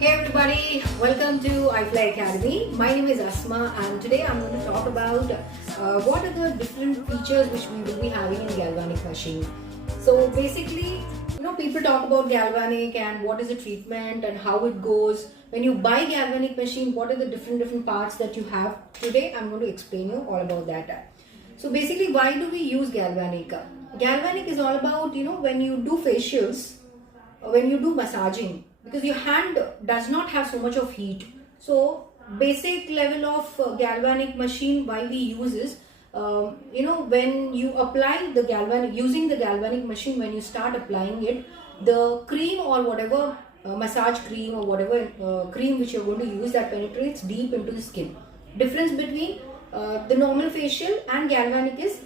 Hey everybody, welcome to iFly Academy. My name is Asma and today I'm going to talk about what are the different features which we will be having in Galvanic machine. So basically, people talk about Galvanic and what is the treatment and how it goes. When you buy Galvanic machine, what are the different parts that you have? Today I'm going to explain you all about that. So basically, why do we use Galvanic? Galvanic is all about, when you do facials, when you do massaging, because your hand does not have so much of heat. So basic level of galvanic machine why we use is when you apply the galvanic, using the galvanic machine, when you start applying it, the cream or whatever massage cream or whatever cream which you're going to use, that penetrates deep into the skin. Difference between the normal facial and galvanic is,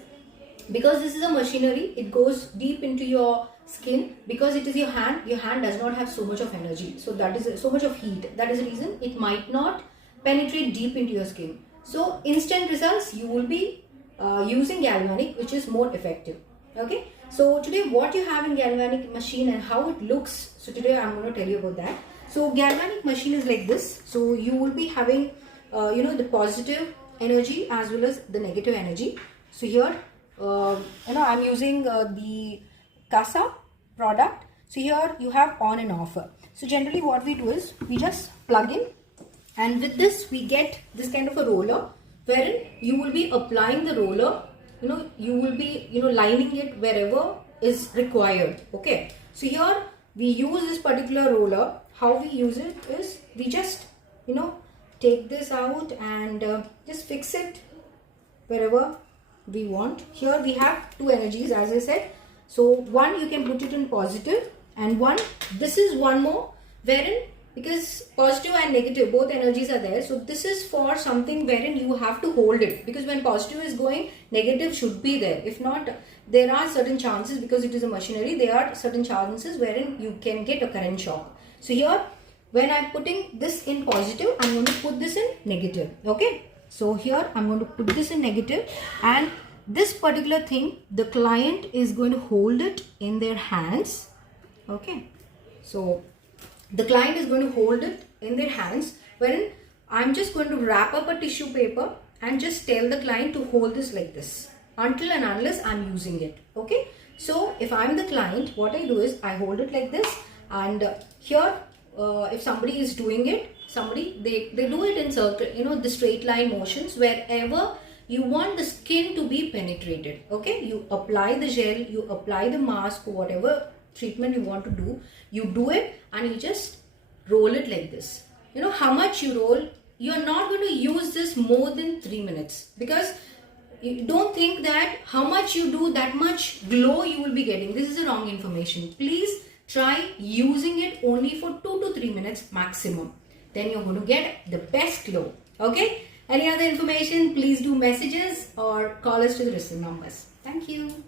because this is a machinery, it goes deep into your skin. Because it is your hand does not have so much of energy, so that is so much of heat. That is the reason it might not penetrate deep into your skin. So instant results you will be using galvanic, which is more effective. Okay, so today what you have in galvanic machine and how it looks, so today I'm going to tell you about that. So galvanic machine is like this. So you will be having the positive energy as well as the negative energy. So here I'm using the Casa product. So here you have on and off. So generally what we do is we just plug in, and with this we get this kind of a roller wherein you will be applying the roller, you will be lining it wherever is required. Okay, so here we use this particular roller. How we use it is we just take this out and just fix it wherever we want. Here we have two energies, as I said. So one, you can put it in positive, and one, this is one more wherein, because positive and negative both energies are there, so this is for something wherein you have to hold it, because when positive is going, negative should be there. If not, there are certain chances, because it is a machinery, there are certain chances wherein you can get a current shock. So here when I'm putting this in positive, I'm going to put this in negative. Okay, so here I'm going to put this in negative, and this particular thing, the client is going to hold it in their hands. Okay, so the client is going to hold it in their hands, wherein I'm just going to wrap up a tissue paper and just tell the client to hold this like this until and unless I'm using it. Okay, so if I'm the client, what I do is I hold it like this, and here if somebody is doing it, they do it in circle, the straight line motions, wherever you want the skin to be penetrated. Okay, you apply the gel, you apply the mask, whatever treatment you want to do, you do it, and you just roll it like this. How much you roll, you're not going to use this more than 3 minutes, because you don't think that how much you do, that much glow you will be getting. This is the wrong information. Please try using it only for 2 to 3 minutes maximum, then you're going to get the best glow. Okay, any other information, please do messages or call us to the receipt numbers. Thank you.